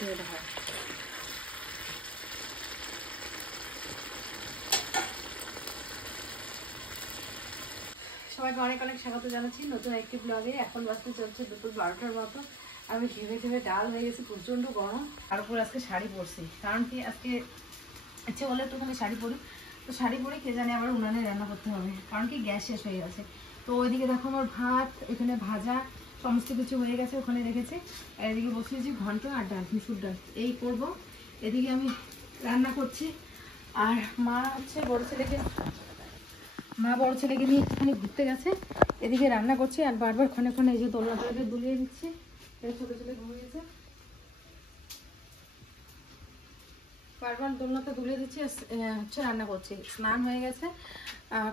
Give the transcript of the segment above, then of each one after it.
অসুবিধা হয়। সবাইকে অনেক অনেক স্বাগত জানাচ্ছি নতুন একটি ব্লগে। এখন বাজতে চলছে দুপুর 12টার মতো। আমি ঘেমে ঘেমে ডাল হয়ে গেছি, প্রচন্ড গরম। তার উপর আজকে শাড়ি পরছি, কারণ কি আজকে ইচ্ছে বলে একটুখানি শাড়ি পরি। তো শাড়ি পরে কে জানে আবার উনানে রান্না করতে হবে, কারণ কি গ্যাস শেষ হয়ে গেছে। তো ওইদিকে দেখো আমার ভাত, এখানে ভাজা সমস্ত কিছু হয়ে গেছে, ওখানে রেখেছি। আর এদিকে বসিয়েছি ঘন্ট আর ডাল, মুসুর ডাল এই করবো। এদিকে আমি রান্না করছি, আর মা হচ্ছে বড় ছেলেকে নিয়ে একটুখানি ঘুরতে গেছে। এদিকে রান্না করছি, আর বারবার ক্ষণে ক্ষণে এই যে দোলনাটাকে দুলিয়ে দিচ্ছি। ছোটো ছেলে ঘুমিয়েছে, বারবার দোলনাটা দুলিয়ে দিচ্ছি, হচ্ছে রান্না করছি। স্নান হয়ে গেছে,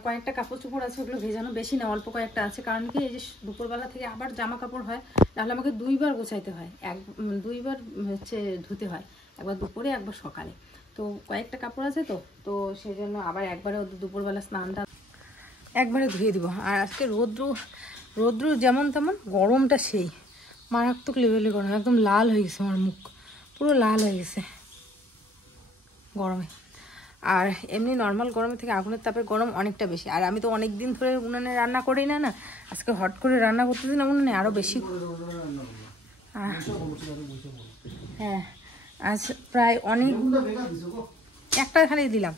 কয়েকটা কাপড় চোপড় আছে, ওগুলো ভেজানো, বেশি না অল্প কয়েকটা আছে। কারণ কি এই যে দুপুরবেলা থেকে আবার জামা কাপড় হয়, তাহলে আমাকে দুইবার গোছাইতে হয়, দুইবার হচ্ছে ধুতে হয়, একবার দুপুরে একবার সকালে। তো কয়েকটা কাপড় আছে, তো সেই জন্য আবার একবারে দুপুরবেলা স্নানটা একবারে ধুয়ে দিব। আর আজকে রৌদ্র যেমন তেমন, গরমটা সেই মারাত্মক লেভেলে গরম, একদম লাল হয়ে গেছে আমার মুখ, পুরো লাল হয়ে গেছে গরমে। আর এমনি নর্মাল গরমের থেকে আগুনের তাপের গরম অনেকটা বেশি। আর আমি তো অনেক দিন ধরে উনুনে রান্না করি না, আজকে হট করে রান্না করতেছি না উনুনে, আরও বেশি। হ্যাঁ, আজ প্রায় অনেক একটা এখানে দিলাম।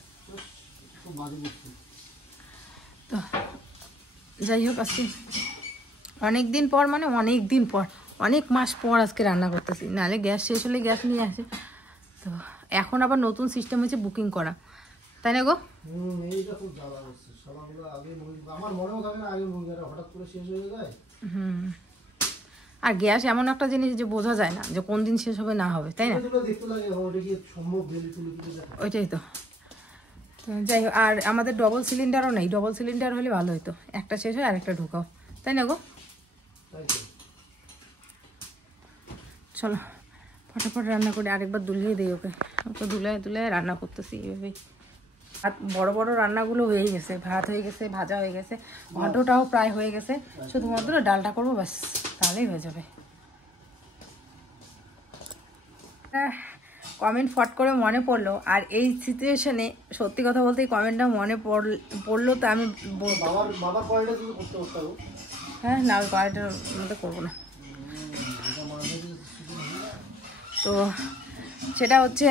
তো যাই হোক, আজকে অনেক দিন পর, মানে অনেক দিন পর, অনেক মাস পর আজকে রান্না করতেছি। নাহলে গ্যাস শেষ হলে গ্যাস নিয়ে আসে। তো এখন আবার নতুন সিস্টেম হয়েছে বুকিং করা, তাই না গো? আর গ্যাস এমন একটা জিনিস যে বোঝা যায় না যে কোন দিন শেষ হবে না হবে, তাই না? ওইটাই তো। যাই হোক, আর আমাদের ডবল সিলিন্ডারও নেই। ডবল সিলিন্ডার হলে ভালো হতো, একটা শেষ হয় আরেকটা ঢুকাও, তাই না গো? চলো ফটাফট রান্না করে আরেকবার দুলিয়ে দিই ওকে। ওকে দুলায় রান্না করতেছি এইভাবেই। ভাত বড় বড় রান্নাগুলো হয়ে গেছে, ভাত হয়ে গেছে, ভাজা হয়ে গেছে, ঘন্টটাও প্রায় হয়ে গেছে, শুধুমাত্র ডালটা করবো ব্যাস, তাহলেই হয়ে যাবে। কমেন্ট ফট করে মনে পড়লো, আর এই সিচুয়েশনে সত্যি কথা বলতে এই কমেন্টটা মনে পড়লো, তো আমি হ্যাঁ না, ওই কড়াইটার মধ্যে করবো না। তো সেটা হচ্ছে,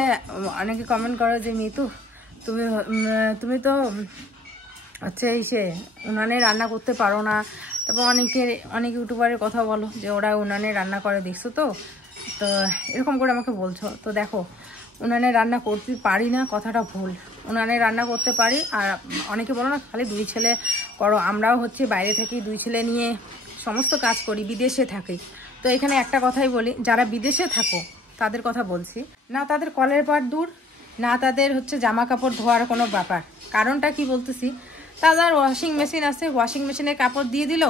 অনেকে কমেন্ট করো যে মিতু তুমি তো হচ্ছে উনানে রান্না করতে পারো না। তারপর অনেক ইউটিউবারের কথা বলো যে ওরা উনানে রান্না করে, দেখছো তো এরকম করে আমাকে বলছো। তো দেখো, উনানে রান্না করতে পারি না কথাটা ভুল, উনানে রান্না করতে পারি। আর অনেকে বলো না খালি 2 ছেলে করো, আমরাও হচ্ছে বাইরে থেকে 2 ছেলে নিয়ে সমস্ত কাজ করি, বিদেশে থাকি। তো এখানে একটা কথাই বলি, যারা বিদেশে থাকো তাদের কথা বলছি না, তাদের কলের পাট দূর না, তাদের হচ্ছে জামা কাপড় ধোয়ার কোনো ব্যাপার। কারণটা কি বলতেছি, তাদের ওয়াশিং মেশিন আছে, ওয়াশিং মেশিনে কাপড় দিয়ে দিল,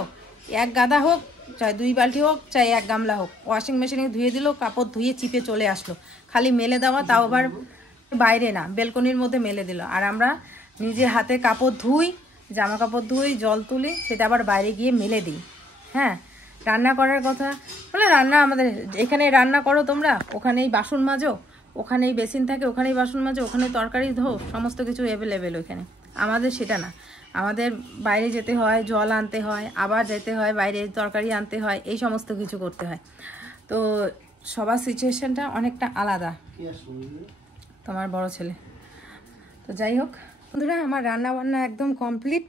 1 গাদা হোক চাই 2 বালতি হোক চাই 1 গামলা হোক, ওয়াশিং মেশিনে ধুয়ে দিল, কাপড় ধুয়ে চিপে চলে আসলো, খালি মেলে দেওয়া, তাও আবার বাইরে না, বেলকনির মধ্যে মেলে দিল। আর আমরা নিজে হাতে কাপড় ধুই, জামা কাপড় ধুই, জল তুলি, সেটা আবার বাইরে গিয়ে মেলে দিই। হ্যাঁ, রান্না করার কথা বলে, রান্না আমাদের এখানে রান্না করো তোমরা, ওখানেই বাসন মাজো, ওখানেই বেসিন থাকে, ওখানেই বাসন মাজো, ওখানে তরকারি ধো, সমস্ত কিছু অ্যাভেলেবেল ওইখানে। আমাদের সেটা না, আমাদের বাইরে যেতে হয়, জল আনতে হয়, আবার যেতে হয় বাইরে, তরকারি আনতে হয়, এই সমস্ত কিছু করতে হয়। তো সবার সিচুয়েশনটা অনেকটা আলাদা। তোমার বড় ছেলে তো যাই হোক বন্ধুরা, আমার রান্না বান্না একদম কমপ্লিট।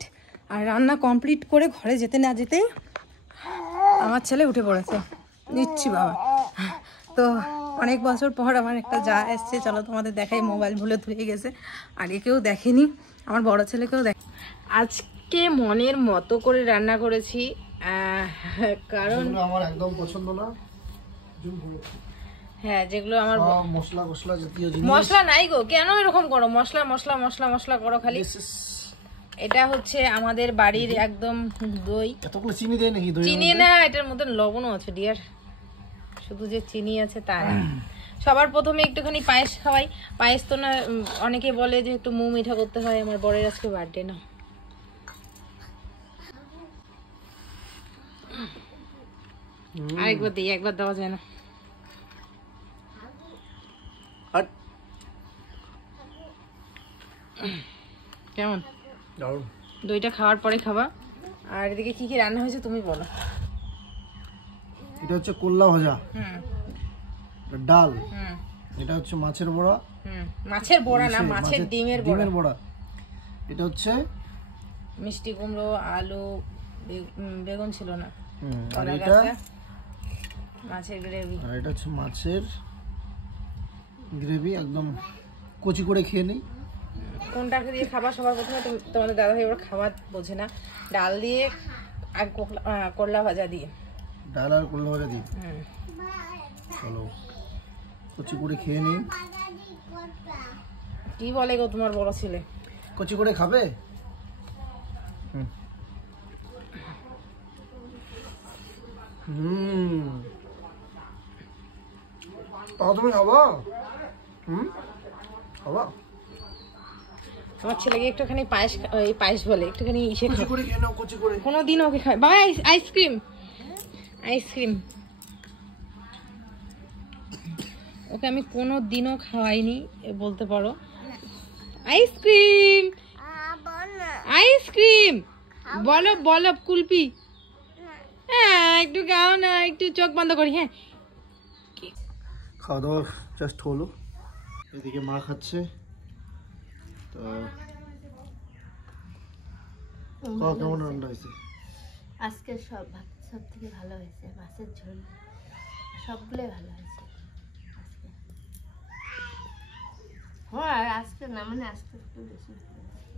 আর রান্না কমপ্লিট করে ঘরে যেতে না যেতেই আমার ছেলে উঠে পড়েছে, নিচ্ছি বাবা। তো অনেক বছর পর আমার একটা যা এসছে, চলো তোমাদের দেখাই। মোবাইল ভুলে ধুয়ে গেছে, আর একেও দেখেনি, আমার বড় ছেলেকেও দেখ। আজকে মনের মতো করে রান্না করেছি, কারণ আমার একদম পছন্দ না। হ্যাঁ, যেগুলো আমার মশলা জাতীয় জিনিস, মশলা নাই গো, কেন এরকম করো? মশলা করো খালি। এটা হচ্ছে আমাদের বাড়ির একদম দই। এতগুলো চিনি দেয় নাকি? চিনি না, এটার মধ্যে লবণও আছে ডিয়ার, শুধু যে চিনি আছে তা। সবার প্রথমে একটুখানি পায়েস খাওয়াই। পায়েস তো না, অনেকে বলে যে একটু মুখ মিঠা করতে হয়। আমার বরের আজকে বার্থডে না, আরেকবার দিই, একবার দেওয়া যায় না। কেমন দারুণ। দইটা খাওয়ার পরে খাবা। আর এদিকে কি কি রান্না হয়েছে তুমি বলো। এটা হচ্ছে কল্লা ভাজা, ডাল, হুম এটা হচ্ছে মাছের বড়া, মাছের বড়া না, মাছের ডিমের বড়া, এটা হচ্ছে মিষ্টি কুমড়ো, আলু, বেগুন ছিল না, আর এটা মাছের গ্রেভি। আর এটা হচ্ছে মাছের গ্রেভি, একদম কচি করে খেয়ে নিই। কোনটাকে দিয়ে খাবার সবার প্রথমে তোমাদের দাদা ভাই ওরা খাবার বোঝে না, ডাল দিয়ে আর করলা ভাজা দিয়ে, ডাল আর কল্লা ভাজা দিই। চলো কচি করে খেয়ে নিই। কি বলে গো তোমার বড় ছেলে? কচি করে খাবে? তুমি খাবা? খাবা? আমার ছেলেকে একটুখানি পায়েস, ওই পায়েস বলে একটুখানি ইসে কচি করে খেয়ে নাও, কচি করে। কোনোদিন ওকে খায় বাবা আইসক্রিম, আইসক্রিম ওকে আমি কোনো দিনও খাওয়াইনি বলতে পারো। আইসক্রিম, আইসক্রিম বলো বলো, কুলপি। হ্যাঁ একটু খাও না, একটু চোখ বন্ধ করি। হ্যাঁ খাওয়া দাওয়া জাস্ট হলো, এদিকে মা খাচ্ছে। তো কেমন রান্না হয়েছে আজকে? সব থেকে ভালো হয়েছে মাছের ঝোল, সবগুলোই ভালো হয়েছে আজকে। হ্যাঁ আজকে না, মানে আজকে একটু বেশি ভালো হয়েছে।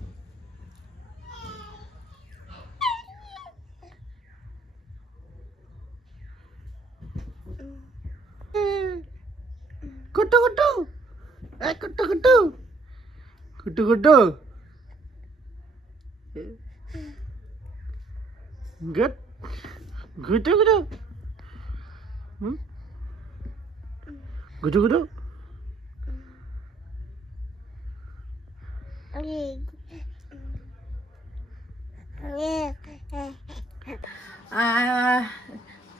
কুটু কুটু, এই কুটু কুটু, কুটু কুটু, গুড, গুটু গুটু, গুটু গুটু।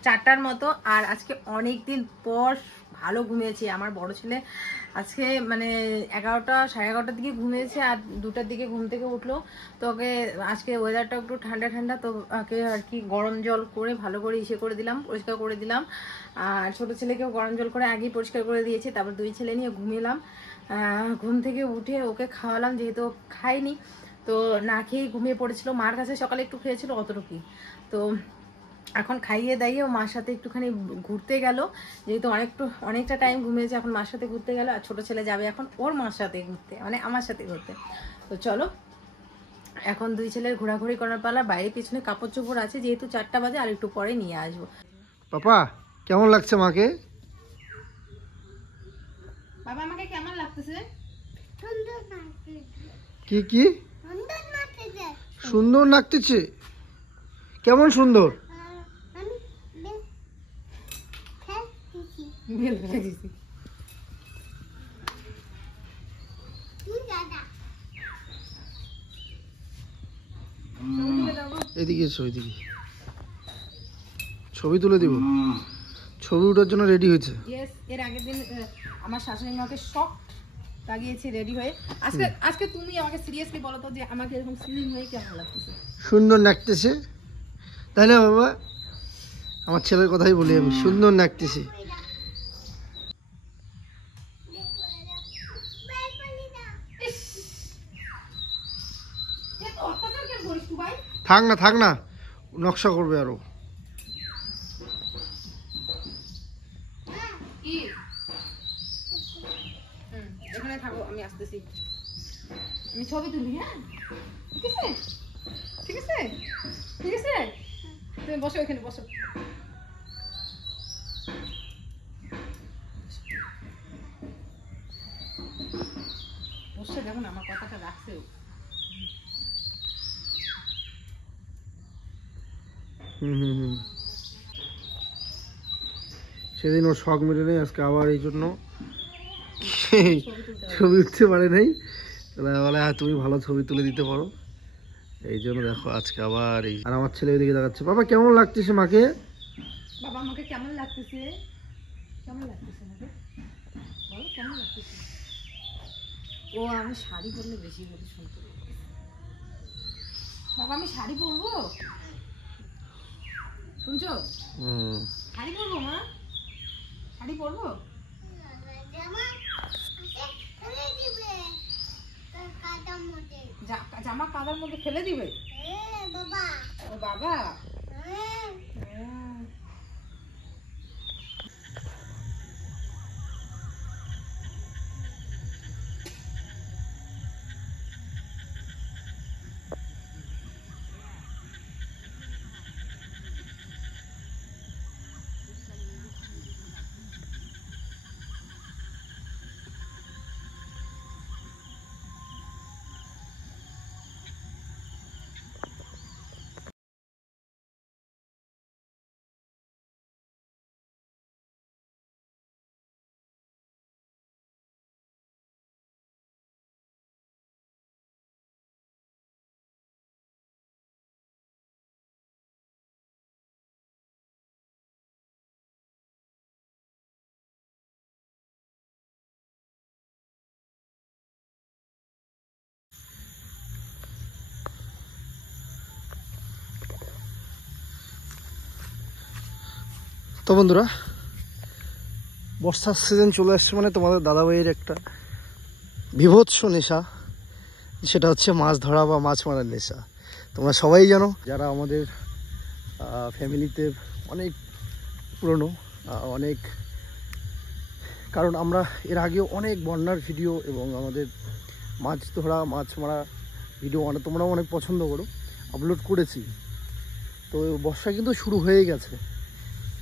চারটার মতো। আর আজকে অনেক দিন পর ভালো ঘুমিয়েছি। আমার বড় ছেলে আজকে মানে 11টা সাড়ে 11টার দিকে ঘুমিয়েছে, আর 2টার দিকে ঘুম থেকে উঠলো। তো ওকে আজকে ওয়েদারটা একটু ঠান্ডা ঠান্ডা, তো ওকে আর কি গরম জল করে ভালো করে ইসে করে দিলাম, পরিষ্কার করে দিলাম। আর ছোটো ছেলেকেও গরম জল করে আগেই পরিষ্কার করে দিয়েছি। তারপর 2 ছেলে নিয়ে ঘুমিয়েলাম। ঘুম থেকে উঠে ওকে খাওয়ালাম, যেহেতু খাইনি তো না খেয়েই ঘুমিয়ে পড়েছিল। মার কাছে সকালে একটু খেয়েছিল অতটুকুই। তো এখন খাইয়ে দাইয়ে ও মার সাথে একটুখানি ঘুরতে গেল, যেহেতু অনেকটা টাইম ঘুমিয়েছে। এখন মার সাথে ঘুরতে গেল, আর ছোটো ছেলে যাবে এখন ওর মার সাথে ঘুরতে, মানে আমার সাথে ঘুরতে। তো চলো এখন 2 ছেলের ঘোরাঘুরি করার পালা। বাইরে পিছনে কাপড় চোপড় আছে, যেহেতু 4টা বাজে, আর একটু পরে নিয়ে আসবো। পাপা কেমন লাগছে মাকে? বাবা আমাকে কেমন লাগতেছে? কি কি সুন্দর লাগতেছে? কেমন সুন্দর? এদিকে এসো, এদিকে ছবি তুলে দিব। ছবি ওঠার জন্য রেডি হয়েছে। এর আগের দিন আমার শাশুড়ি মাকে শর্ট লাগিয়েছে রেডি হয়ে। আজকে তুমি আমাকে সিরিয়াসলি বলো তো, যে আমাকে এরকম স্লিম হয়ে কেমন লাগতেছে? সুন্দর লাগতেছে, তাই না বাবা? আমার ছেলের কথাই বলি আমি, সুন্দর লাগতেছে। থাক না, থাক না, নকশা করবে আরো। এখানে থাকো, আমি আসতেছি, আমি ছবি তুলি। হ্যাঁ ঠিক আছে, ঠিক আছে, ঠিক আছে, তুমি বসো, এখানে বসো। বসে দেখুন আমার কথাটা রাখছে। সেদিন ওর শখ মেরে নেই, আজকে আবার এই জন্য ছবি উঠতে পারে নাই। বলে হ্যাঁ তুমি ভালো ছবি তুলে দিতে পারো, এই জন্য দেখো আজকে আবার এই। আর আমার ছেলে ওইদিকে দেখাচ্ছে। বাবা কেমন লাগতেছে মাকে? বাবা আমাকে কেমন লাগতেছে? কেমন লাগতেছে আমাকে বলো, কেমন লাগতেছে? ও আমি শাড়ি পরলে বেশি করে শুনতে পাবো। বাবা আমি শাড়ি পরবো, শুনছো? শাড়ি পরবো মা, শাড়ি পরবো। জামা কাদার মধ্যে ফেলে দিবে ও বাবা। তো বন্ধুরা, বর্ষার সিজন চলে আসছে মানে তোমাদের দাদাভাইয়ের একটা বিভৎস নেশা, সেটা হচ্ছে মাছ ধরা বা মাছ মারার নেশা। তোমরা সবাই জানো, যারা আমাদের ফ্যামিলিতে অনেক পুরনো, অনেক, কারণ আমরা এর আগেও অনেক বন্যার ভিডিও এবং আমাদের মাছ ধরা মাছ মারা ভিডিও তোমরাও অনেক পছন্দ করো, আপলোড করেছি। তো বর্ষা কিন্তু শুরু হয়ে গেছে,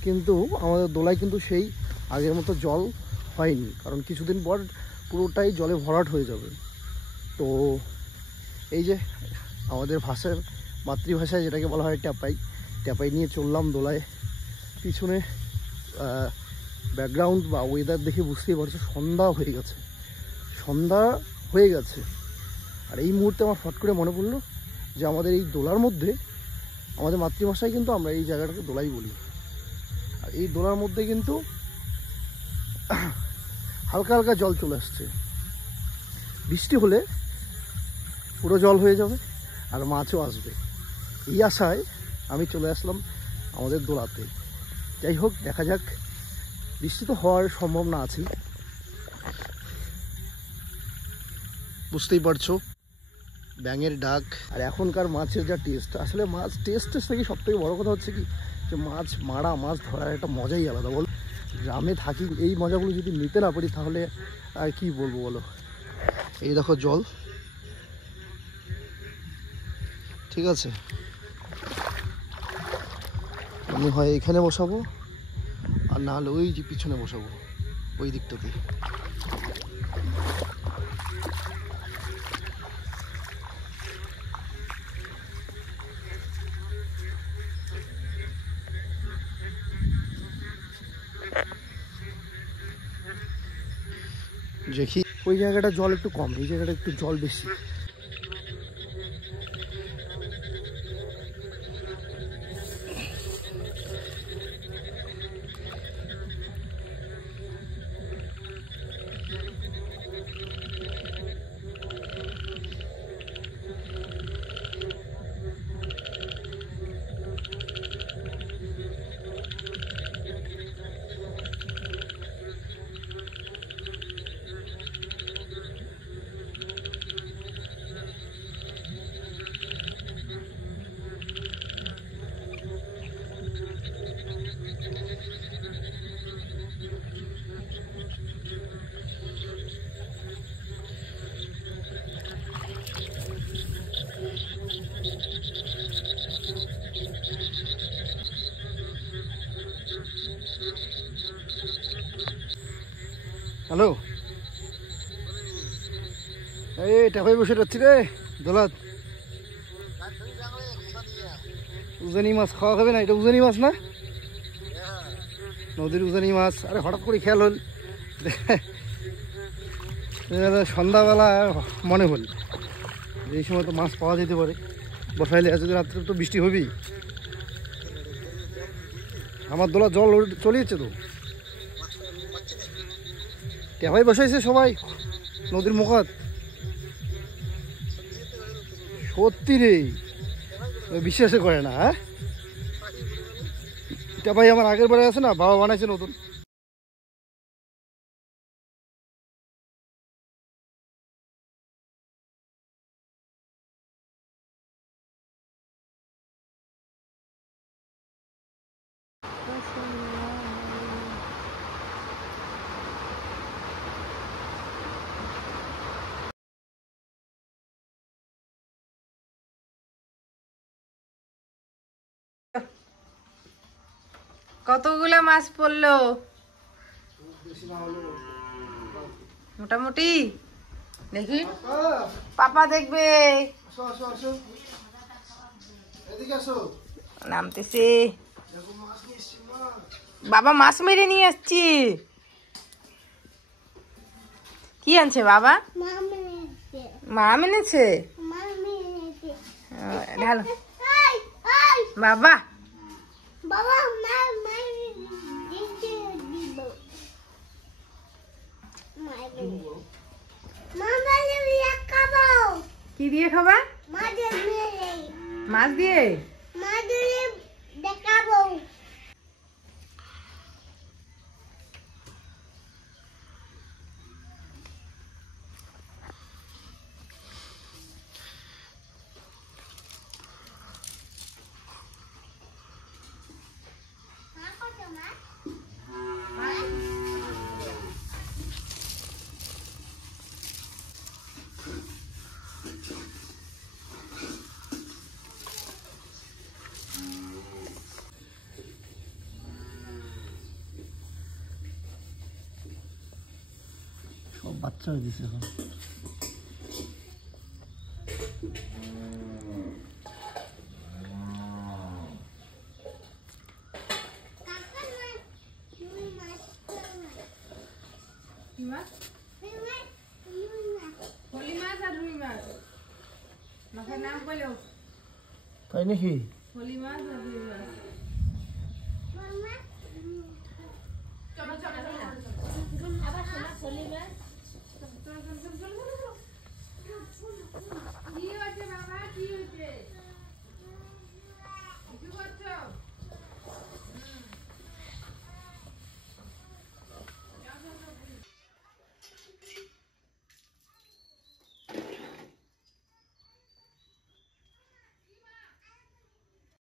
কিন্তু আমাদের দোলায় কিন্তু সেই আগের মতো জল হয়নি, কারণ কিছুদিন পর পুরোটাই জলে ভরাট হয়ে যাবে। তো এই যে আমাদের ভাষার মাতৃভাষায় যেটাকে বলা হয় ট্যাপাই, ট্যাপাই নিয়ে চললাম দোলায়। পিছনে ব্যাকগ্রাউন্ড বা ওয়েদার দেখে বুঝতেই পারছো সন্ধ্যা হয়ে গেছে, সন্ধ্যা হয়ে গেছে। আর এই মুহূর্তে আমার ফট করে মনে পড়লো যে আমাদের এই দোলার মধ্যে, আমাদের মাতৃভাষায় কিন্তু আমরা এই জায়গাটাকে দোলাই বলি। আর এই দোলার মধ্যে কিন্তু হালকা হালকা জল চলে আসছে, বৃষ্টি হলে পুরো জল হয়ে যাবে আর মাছও আসবে। এই আশায় আমি চলে আসলাম আমাদের দোলাতে। যাই হোক, দেখা যাক, বৃষ্টি তো হওয়ার সম্ভাবনা আছে, বুঝতেই পারছো, ব্যাঙের ডাক। আর এখনকার মাছের যা টেস্ট, আসলে মাছ টেস্টের থেকে সব থেকে বড়ো কথা হচ্ছে কি, যে মাছ মারা, মাছ ধরার একটা মজাই আলাদা। বল, গ্রামে থাকি, এই মজাগুলো যদি নিতে না পারি তাহলে আর কি বলবো বলো। এই দেখো জল, ঠিক আছে, আমি হয় এখানে বসাবো আর না হলে ওই যে পিছনে বসাবো, ওই দিকটাতে। দেখি ওই জায়গাটা জল একটু কম, এই জায়গাটা একটু জল বেশি। হ্যালো, এই টাকাই বসে যাচ্ছি রে দোলাত। উজানি মাছ খাওয়া খাবে না? এটা উজানি মাছ না, নদীর উজানি মাছ। আরে হঠাৎ করে খেয়াল হল, সন্ধ্যাবেলা মনে হল এই সময় তো মাছ পাওয়া যেতে পারে। বসাইলে আজকে রাত্রে তো বৃষ্টি হবেই। আমার দোলা জল চলিয়েছে তো, টেপাই বসাইছে সবাই নদীর মুখাত। সত্যি রে, বিশ্বাসই করে না। হ্যাঁ, এটা ভাই আমার আগের বারে আছে না, বাবা বানাইছে নতুন। কতগুলো মাছ পড়লো মোটামুটি? দেখি পাপা দেখবে। নামতেছে বাবা, মাছ মেরে নিয়ে আসছি। কি আনছে বাবা? মা মেনেছে। ঢালো বাবা। কি দিয়ে খাবা? মাছ দিয়ে দেখাবো। সব বাচ্চা হয়ে দিছে এখন। তাই নাকি? আবার শোনা,